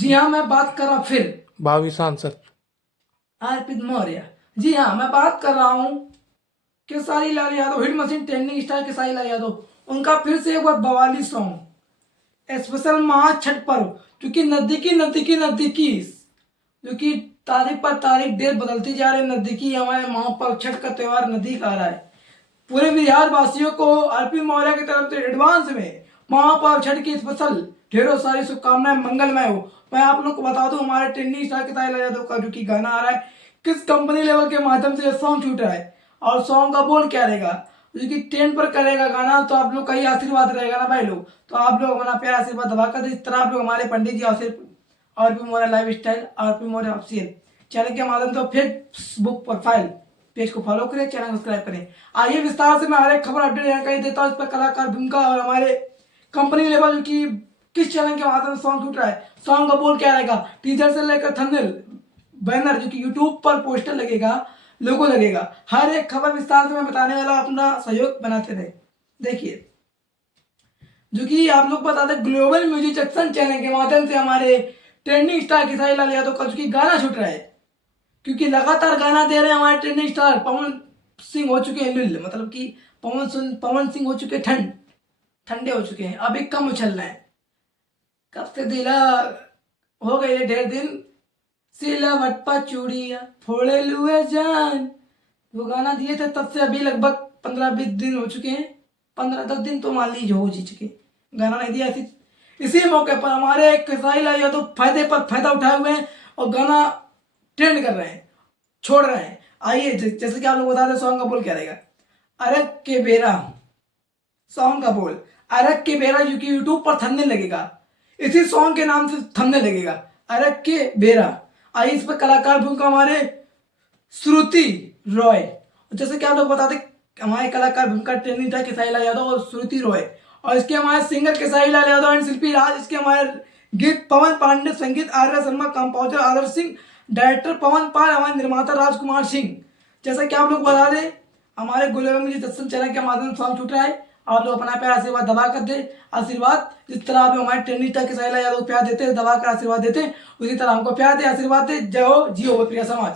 जी हाँ, मैं बात कर रहा हूँ फिर भावी सांसद। अर्पित मौर्य। जी हाँ, मैं बात कर रहा हूँ Khesari Lal Yadav, hit machine trending star Khesari Lal Yadav. उनका फिर से एक बार बवाली सॉन्ग स्पेशल महा छठ पर्व, क्योंकि नजदीकी नजदीकी नजदीकी, क्योंकि तारीख पर तारीख डेट बदलती जा रही है। नजदीकी हमारे महापर्व छठ का त्योहार नजदीक आ रहा है। पूरे बिहार वासियों को अर्पित मौर्य की तरफ से एडवांस में महापर्व छठ की स्पेशल ढेरों सारी शुभकामनाएं, मंगलमय हो। मैं आप लोग को बता दूं, हमारे ट्रेंडिंग स्टार खेसारी लाल यादव का जो कि गाना आ रहा है, किस कंपनी लेवल के माध्यम से सॉन्ग छूट रहा है और सॉन्ग का बोल क्या रहेगा, जो कि ट्रेंड पर करेगा गाना, तो आप लोग का ही आशीर्वाद रहेगा ना भाई लोग। तो आप लोग अपना प्यार आशीर्वाद दबा कर इस तरह आप लोग हमारे Pandit ji RP Maurya life style, RP Maurya official channel के माध्यम से फेसबुक प्रोफाइल पेज को फॉलो करें, चैनल सब्सक्राइब करें। आइए विस्तार से मैं हर एक खबर अपडेट जानकारी देता हूँ। इस पर कलाकार भूमिका और हमारे कंपनी लेवल की किस चैनल के माध्यम से सॉन्ग छूट रहा है, सॉन्ग का बोल क्या रहेगा, टीजर से लेकर थंबनेल, बैनर, जो कि यूट्यूब पर पोस्टर लगेगा, लोगो लगेगा, हर एक खबर विस्तार से मैं बताने वाला, अपना सहयोग बनाते रहे। देखिए, जो कि आप लोग बता दें, ग्लोबल म्यूजिक एक्शन चैनल के माध्यम से हमारे ट्रेंडिंग स्टार खेसारी लाल यादव का जो कि गाना छूट रहा है, क्योंकि लगातार गाना दे रहे हैं हमारे ट्रेंडिंग स्टार। पवन सिंह हो चुके हैं लुल, मतलब कि पवन सिंह हो चुके ठंडे हो चुके हैं, अभी कम उछलना है। कब से दिला हो गए ढेर दिन, सिलावट पा चूड़िया फोड़े लुए जान, वो गाना दिए थे तब से अभी लगभग 15-20 दिन हो चुके हैं। 15-10 दिन तो मान लीजिए हो जी चुके, गाना नहीं दिया। इसी मौके पर हमारे खेसारी लाल यादव फायदे पर फायदा उठाए हुए हैं और गाना ट्रेंड कर रहे हैं, छोड़ रहे हैं। आइए, जैसे कि आप लोग बता दें, सॉन्ग का बोल क्या रहेगा। अरग के बेरा, सॉन्ग का बोल अरग के बेरा, जो कि यूट्यूब पर थंबनेल लगेगा, इसी सॉन्ग के नाम से थंबनेल लगेगा, अरग के बेरा। आइए, इस पर कलाकार भूमिका हमारे श्रुति रॉय। जैसे कि आप लोग बता दें, हमारे कलाकार भूमिका ट्रेंडिंग था खेसारी लाल यादव और श्रुति रॉय, और इसके हमारे सिंगर खेसारी लाल यादव एंड शिल्पी राज। इसके हमारे गीत पवन पांडे, संगीत आर्या शर्मा, कंपोजर आदर्श सिंह, डायरेक्टर पवन पाल, हमारे निर्माता राजकुमार सिंह। जैसा कि आप लोग बता दें, हमारे गुलेम मुझे दर्शन चैनल के माध्यम से सॉन्ग छूट रहा है। आप लोग अपना प्यार आशीर्वाद दबा कर दे, आशीर्वाद जिस तरह आप हमारे ट्रेंडिंग स्टार खेसारी लाल यादव प्यार देते हैं, दबा कर आशीर्वाद देते हैं, उसी तरह हमको प्यार दे, आशीर्वाद दे। जय हो, जियो प्रिय समाज।